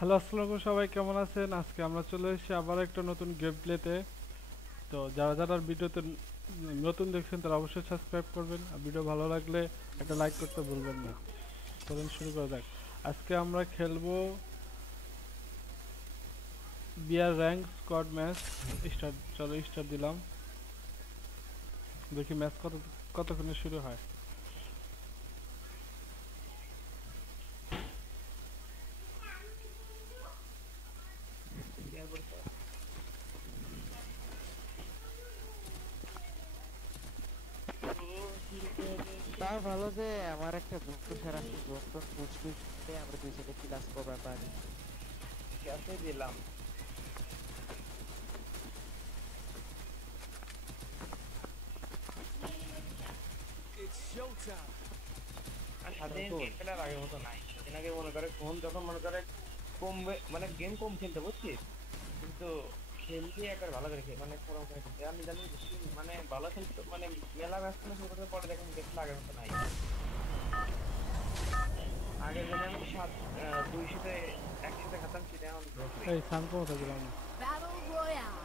Hello, আসসালামু আলাইকুম। সবাই কেমন আছেন? আজকে আমরা চলে এসেছি আবার একটা নতুন গেম প্লেতে। তো যারা যারা ভিডিওতে নতুন দেখছেন তারা অবশ্যই সাবস্ক্রাইব করবেন, আর ভিডিও ভালো লাগলে একটা লাইক করতে ভুলবেন না। চলুন শুরু করা যাক। আজকে আমরা খেলবো বিয়ার র্যাঙ্ক স্কোয়াড ম্যাচ। স্টার্ট, চলো স্টার্ট দিলাম। দেখি ম্যাচ কতক্ষণে শুরু হয়। তার ভালো যে আমার একটা জোন আছে, জোন পুষতে আমরা দুই সাইডে ক্লাস করবার পারি। ক্যাফে দিলাম। আর স্বাধীন গেম খেলার আগের মতো নাই। স্বাধীন আগে মনে করে ফোন যখন মনে করে কমবে, মানে গেম কম খেলতে বুঝছিস, কিন্তু খেলতে একবার ভালো করে মানে ফোরম করে খেলতে আমি জানি বেশি মানে ভালো খেলতে মানে মেলা ম্যাচ খেলা শুরু করতে পরে দেখেন গেম আগের মতো নাই। আগের দিনে আমি 200-তে একসাথে খেলতাম, সেটা এখন ড্রপ হয়ে এই গেছে। সান কোথা দিলাম? Battle Royale.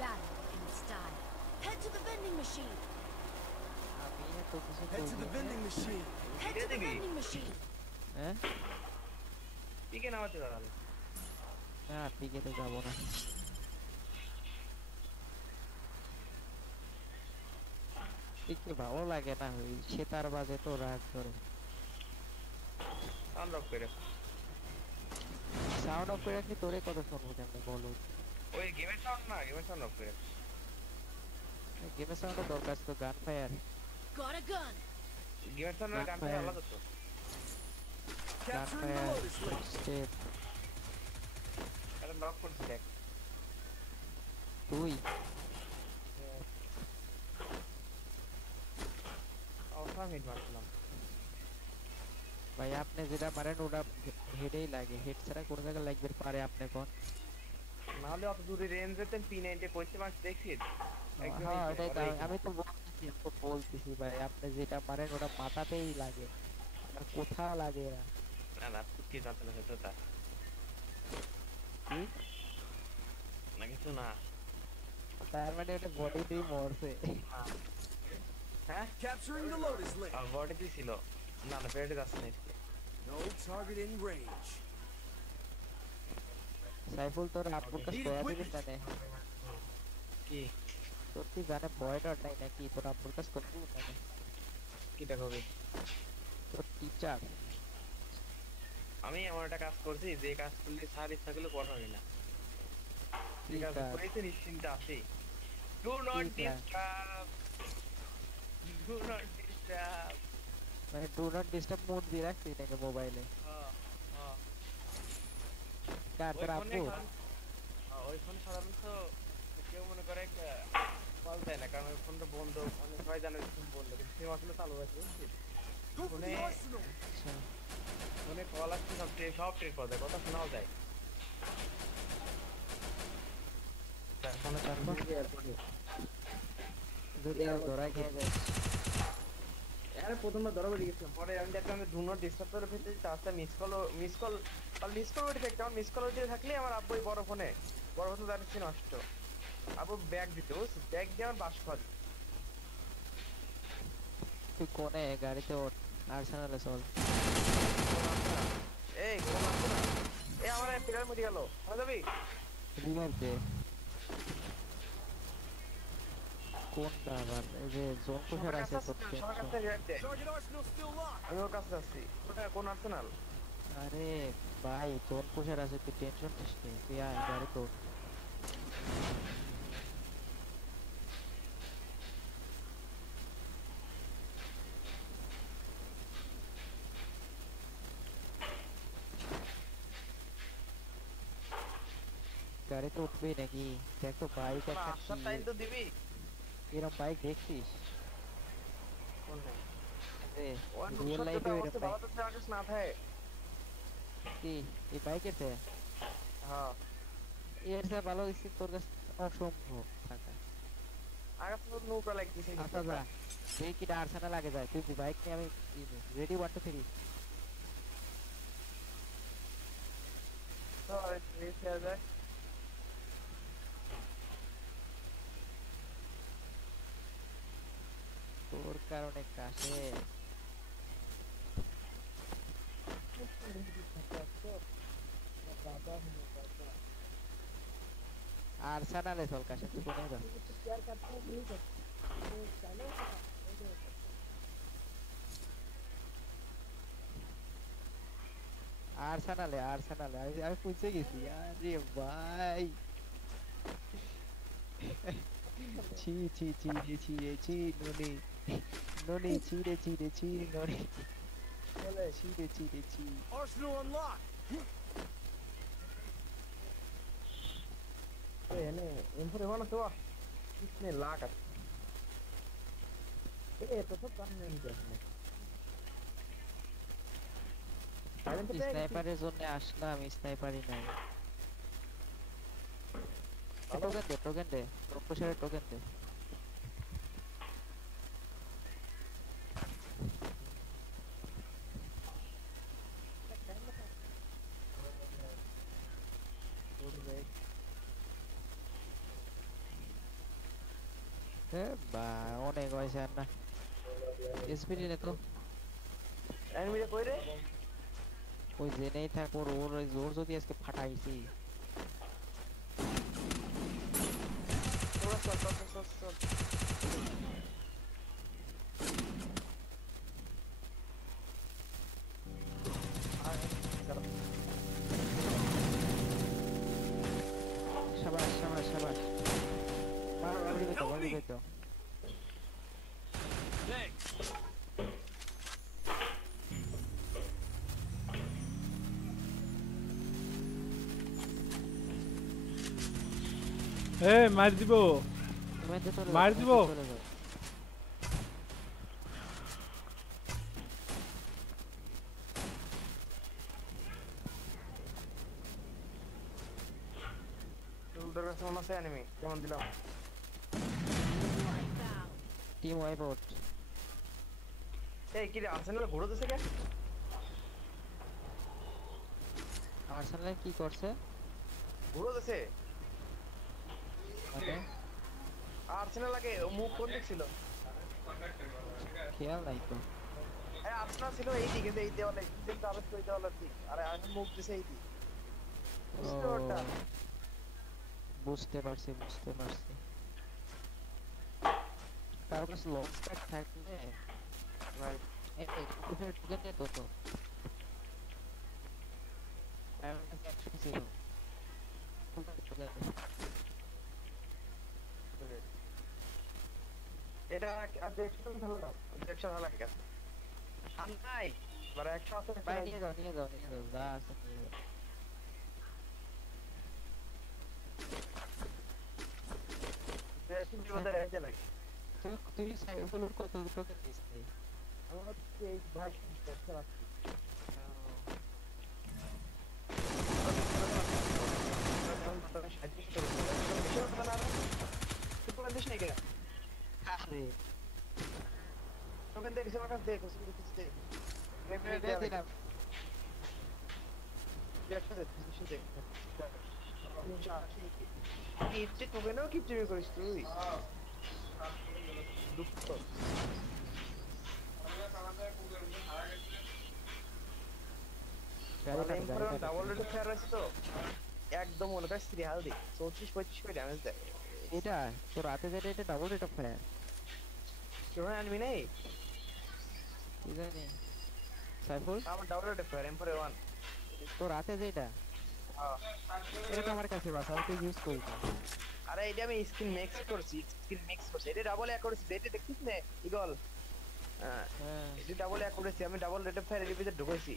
Battle in style. Head to the vending machine. আমি এত কিছু Head to বলবো the না। vending machine. Head দিয়ে to the দিবি vending machine. হ্যাঁ, পিকে নামাতে দাঁড়ালো। না পিকেতে যাবো না। পিকে ভালো লাগে না, ওই সেতার বাজে তো রাগ ধরে। সাউন্ড অফ করে সাউন্ড অফ করে রাখি, তোরে কত শুনবো কেমন বলো। ওই গেমের সাউন্ড না, গেমের সাউন্ড অফ করে। গেমের সাউন্ডের দরকার তো, গান ফায়ার। Got a gun. গেমের সাউন্ড গান গানটা ফায়ার, আলাদা তো। গান Capturing the fire Lotus Lake. Step. এটা লক করছি দেখ। তুই অসাম হিট মারছিলাম। ভাই আপনি যেটা মারেন ওটা হেডেই লাগে, হেড ছাড়া কোনো জায়গায় লাগবে পারে আপনি কোন। নাহলে অত দূরে রেঞ্জ যেতেন P90 কইতে মাছ দেখছিস একদম হ্যাঁ এই এটাই তো আরে আমি তো বলতেছি ভাই, আপনি যেটা মারেন ওটা মাথাতেই লাগে, আর কোথাও লাগে না। না না কি জানতে না হতো তা কি? না কিছু না। তার মানে ওটা বডিতেই মরছে। না। হ্যাঁ Capturing the Lotus Lake. বডিতে ছিল। না না পেটে যাচ্ছে না। No target in range. Saiful তোর আব্বুর কাছে Need কয়া দিবি equipment. জানে, কি তোর কি জানে ভয় ডর নাই নাকি, তোর আব্বুর কাছে কয়া দিবি জানে। কিটা কবি? তোর টিচার আমি এমন একটা কাজ করছি যে কাজ করলে স্যার ইচ্ছা করলে পড়া হবে না। ঠিক আছে টিচার করেছে নিশ্চিন্তে আছি। Do not disturb, do not disturb. মানে ডু নট ডিস্টার্ব মোড দিয়ে রাখছিস নাকি মোবাইলে? হ্যাঁ হ্যাঁ কার ওই তোর ফোনে আব্বুর? ওই ফোনে সাধারণত কেউ মনে করে কল দেয় না, কারণ ওই ফোনটা বন্ধ, মানে সবাই জানে ফোন বন্ধ, কিন্তু সিম আসলে চালু আছে বুঝছিস। Go for ফোনে the arsenal. আচ্ছা ফোনে কল আসছে, সব টের পাওয়া যায়, কথা শোনাও যায়। ফোনে তারপর যদি আর ধরা খেয়ে যায়? আরে প্রথমবার ধরা পড়ে গেছিলাম, পরে আমি দেখলাম ডু নট ডিস্টার্ব করে ফেলতেছি, তারপর মিস কল ওইটা দেখতে, আমার মিস কল ওইটা থাকলে আমার আব্বু ওই বড় ফোন যাচ্ছে নষ্ট। আব্বু ব্যাগ দিতে বুঝছিস, ব্যাগ দিয়ে আমার বাস খাওয়া দিত। তুই কোনে গাড়িতে ওঠ, আর্সেনালে চল। এই কোন আছে না, এই আমার পিলার মরে গেল, হয়ে যাবি? রিভাইভ দে। কোনটা আবার? এই যে জোন পুষার সবার আছে কাছে তোর সবার টেনশন। কাছে রিয়াক্ট দেয়। Target arsenal still locked. আমি ওর কাছে যাচ্ছি। ওটা কোন আর্সেনাল? আরে ভাই জোন পুষার আছে, তুই টেনশন নিস নে, তুই আয় গাড়িতে ওঠ। গাড়িতে উঠবি নাকি? দেখ তো বাইক তোরা একটা আসার কি, টাইম তো দিবি। এরকম বাইক দেখছিস? কোন নাই? যে ওর রিয়েল ভবিষ্যৎ লাইফে অবস্থা এরকম ভালো বাইক তো আগে না থাকে। কি এই বাইকের তে হ্যাঁ এর চেয়ে ভালো দিচ্ছি তোর কাছে অসম্ভব থাকা। আগে তো নৌকা লাগতেছে আচ্ছা যা, তুই কি আর্সেনাল আগে যায়, তুই বাইক নিয়ে, আমি রেডি 1 2 3। তো খেয়া যায় তোর কারণে কাশে আর সানালে চল কাশে তুই কোনে যা আর সানালে আমি পৌঁছে গেছি আরে ভাই ছি ছি ছি রে ছি রে ছি ননি ননি ছি রে ছি রে ছি ননি ছি রে ছি রে ছি Arsenal unlocked. এনে এমপুরে হলো তো কিতনে লাখ আছে তো সব জানেন আমি দেখনে স্নাইপারের জন্য আসলাম স্নাইপারই নাই টোকেন দে প্রফেসরের টোকেন দে বা অনেক হয়েছে আর না এসপিডি নে তো এনিমিটা কই রে ওই জেনেই থাক ওর ওই জোর যদি আজকে ফাটাইছি চল শাবাশ শাবাশ শাবাশ বাড়ি বেতো Thanks. মার দিব মার দিব তোর কাছে মনে আছে এনিমি কেমন দিলাম টিম ওয়াইপ আউট এই কি রে আর্সেনাল ঘুরে দিছে কেন আর্সেনাল কি করছে ঘুরে দিছে মানে আর্সেনাল লাগে মুভ কোন দিক ছিল খেয়াল নাই তো হ্যাঁ আর্সেনাল ছিল এই দিকে এই দেওয়ালে কিন্তু আবার কই দেওয়ালে ঠিক আরে আমি মুভ দিছে এই দিক বুঝতে ওটা বুঝতে পারছি কারো কাছে লং স্ট্যাক থাকলে এই কুফের টোকেন দে তো আমার কাছে 100 ছিল এটা আর দেখতে ভালো না দেখতে ভালো লাগে আমি নাই মানে 100 আছে ভাই নিয়ে যাও যা আছে নিয়ে যাও দেখি বিপদে রেখে লাগে তুই সাইকেল কত টোকেন দিস নাই আমার এই ভাই দেখতে পাচ্ছি আরে তোকে দেখছি আমার কাছে দেখো কিছু দেখ দিলাম তোকে নাও কি চিমি করিস তুই দুঃখ ডাবল রেট ফেয়ার আছে তো একদম মনে কর সিরিয়াল দি 34-35 করে ড্যামেজ দেয় এটা তো রাতে যেটা এটা ডাবল রেট অফ ফায়ার কেউ আনবি নাই কি জানি সাইফুল আমার ডাবল রেট ফেয়ার এম্পারে 1 তো রাতে যেটা এটা তো আমার কাছে বাস আমি তো ইউজ করি না আরে এটা আমি স্কিন মিক্স করছি এটা ডাবল এক করেছি এটা দেখছিস না ইগল হ্যাঁ এটা ডাবল এক করেছি আমি ডাবল রেট ফেয়ার এর ভিতরে ঢুকেছি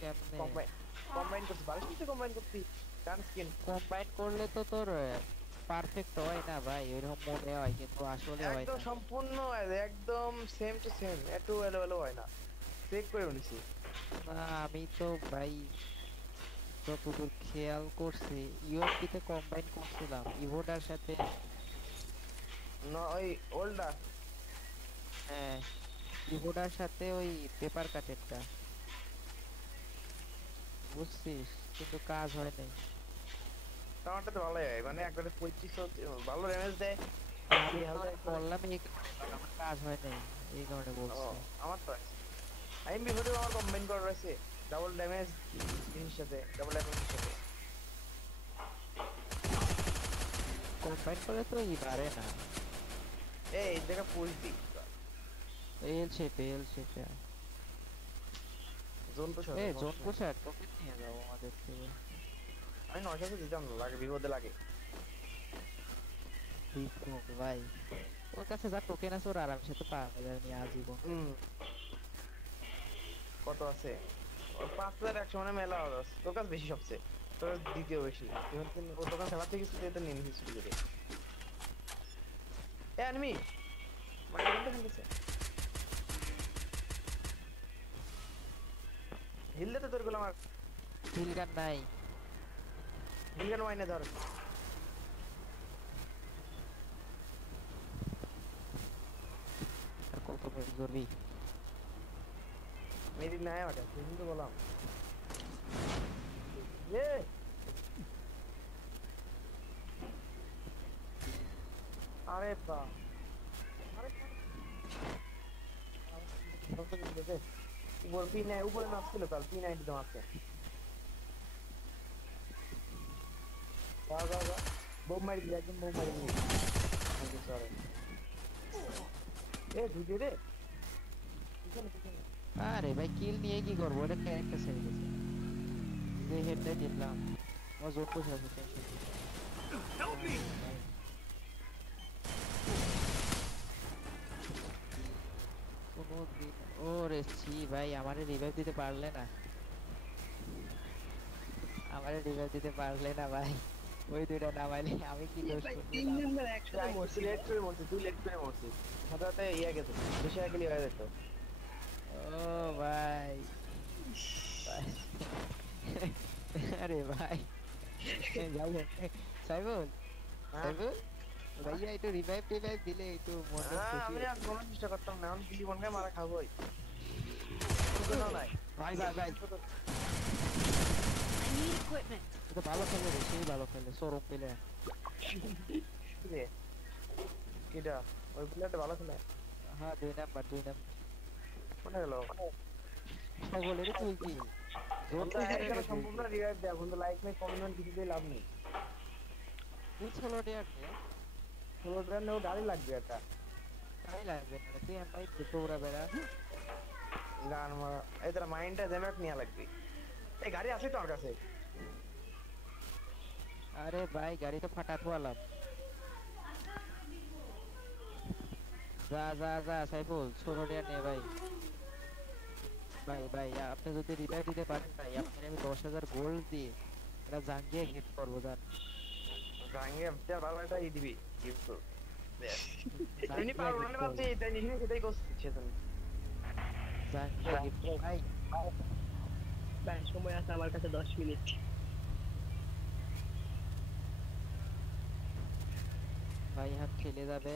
কেমনে কম্বাইন করছি ভালো কিছু কম্বাইন করছি গান স্কিন কম্বাইন করলে তো তোর পারফেক্ট হয় না ভাই এরকম মনে হয় কিন্তু আসলে হয় একদম না সম্পূর্ণ একদম সেম টু সেম একটু এলোমেলো হয় না চেক করে নিছি না আমি তো ভাই যতদূর খেয়াল করছি ইউএসপিতে কম্বাইন করছিলাম ইভোডার সাথে না ওই ওল্ডা হ্যাঁ ইভোডার সাথে ওই পেপার কাটেরটা বুঝছিস কিন্তু কাজ হয় নাই। আমারটা তো ভালোই হয় মানে একবারে 2500 ভালো ড্যামেজ দেয়। আমি হেলথ তোমার বললাম এই কারণে ভাই, আমার কাজ হয় নাই এই কারণে ও বলছি। আমার তো আছে। আমি বিপদে আমার কম্বাইন করা রয়েছে ডাবল ড্যামেজ জিনিস সাথে ডাবল ড্যামেজ সাথে। কম্বাইন করে তো ই বাড়ে না। এই জায়গা পুশ দি এল শেপে জোন তো এ সরে জোন কোথায় তোকে নিয়ে যাবো আমাদের থেকে। আমি 900 দিতাম না লাগে বিপদে লাগে। বিপদ ভাই, ওর কাছে যা টোকেন আছে ওর আরামসে তো পাওয়া যায় নি আজীবন। কত আছে ওর 5100 মানে মেলা হবে তোর কাছে বেশি সবচেয়ে তোর দ্বিতীয় বেশি যেমন ও দোকান খেলাতে গেছে তো নিয়ে নিয়েছি শুরু করে এ এনিমি মানে কোনটা খেলতেছে হিললে তো তোর গুলো আমার হিল গান নাই। হিলগান মাইনে ধর আর কত মিনিট করবি? মেরি না আয়া তুমি তো বললাম এ আরে বা আরে উপর পি নাই উপরে নাচছিল কাল পি নাই দিতে মারছে যা বোম মারি দিলে একদম বোম মারি দিলে সরে এ ধুজে রে পিছনে পিছনে আরে ভাই কিল নিয়ে কি করবো, এটা ক্যারেক্টার ছেড়ে গেছে যে হেডটা দিলাম। ও জোর কোথায় আছে টেনশন নেই। Help me! কোনো দিন ওরে ছি ভাই আমারে রিভাইভ দিতে পারলে না, আমারে রিভাইভ দিতে পারলে না ভাই। ওই দুইটা নামাইলে আমি কি দোষ করলাম? তুই লেট করে মরছিস সাথে সাথে ইয়ে গেছে 200 টাকা হয়ে যেত ও ভাই আরে ভাই যাই হোক। সাইবুল ভাইয়া একটু রিভাইভ দিলে একটু মনটা খুশি আমি আর কোনো চেষ্টা করতাম না আমি দিলি মনে মারা খাবোই নাই ভাই ভাই I need equipment. এটা ভালো খেলে রে, সেই ভালো খেলে সরম পেলে। রে কিডা ওই প্লেয়ারটা ভালো খেলে হ্যাঁ 2 নাম্বার কোনে গেল সকলে রে তুই কি বন্ধু এখানে সম্পূর্ণ রিভাইভ দেয়া বন্ধু লাইক মে কমেন্ট কিছু দিয়ে লাভ নেই তুই ছোলো ডিয়ার নে ষোলো রানে ও গাড়ি লাগবে একটা তাই লাগবে না তুই এমআই দৌড়া বেড়া। গান মারা এই তোর মাইন্ডটা জেনারেট নিয়ে লাগবে এই গাড়ি আছে তো আমার কাছে আরে ভাই গাড়ি তো ফাটা থুয়ালাম। যা সাইফুল ছোলো ডিয়ার নে ভাই। ভাই আপনি যদি রিভাইভ দিতে পারেন ভাই আপনি আমি 10,000 গোল্ড দিয়ে এটা জাঙ্গিয়ে গিফট করবো জান। ভাঙে আপনি ভালো একটা ই দিবি গিফট এমনি পারবো না ভাবছি তাই নিয়ে সেটাই করছি সেদিন জাঙ্গিয়ে গিফট ভাই। ভাই সময় আছে আমার কাছে 10 মিনিট। ভাই হাত খেলে যাবে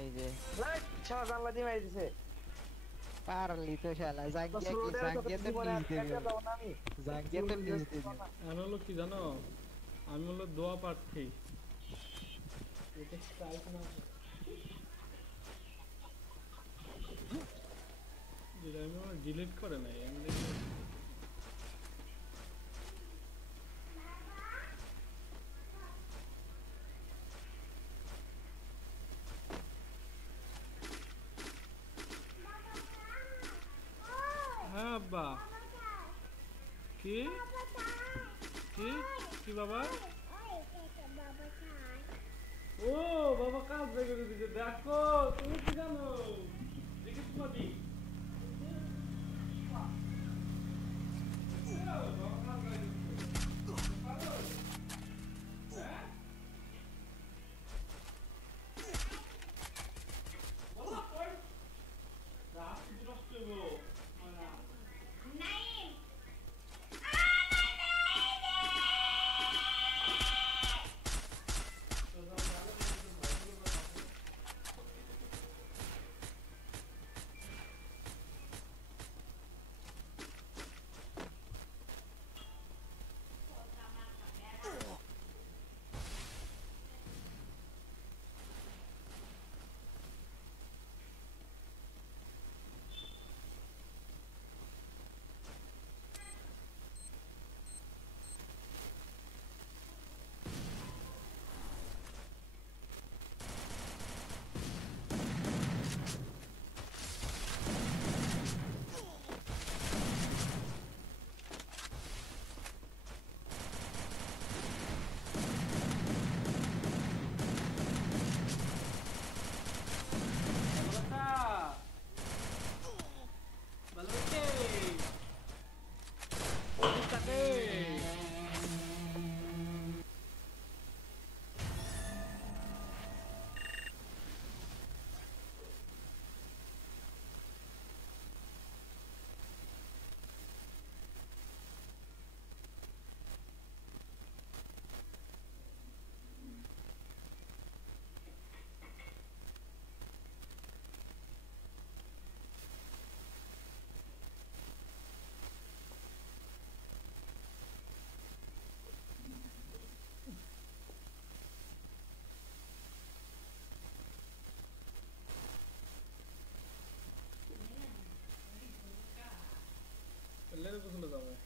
এই যে শালা জানলা দিয়ে মারি দিছে পারলি তো শালা জাঙ্গিয়ে কি জাঙ্গিয়ে তো নিজ দেবে জাঙ্গিয়ে তো নিজ দেবে। আমি হলো কি জানো, আমি হলো দোয়া প্রার্থী। আমি ডিলিট করে নাই এমনি হ্যাঁ আব্বা কি কি কি বাবা ও বাবা কাজ দেখে দিচ্ছে দেখো তুমি কি জানো দেখি তোমাকে গাড়ির পেছনে যাবে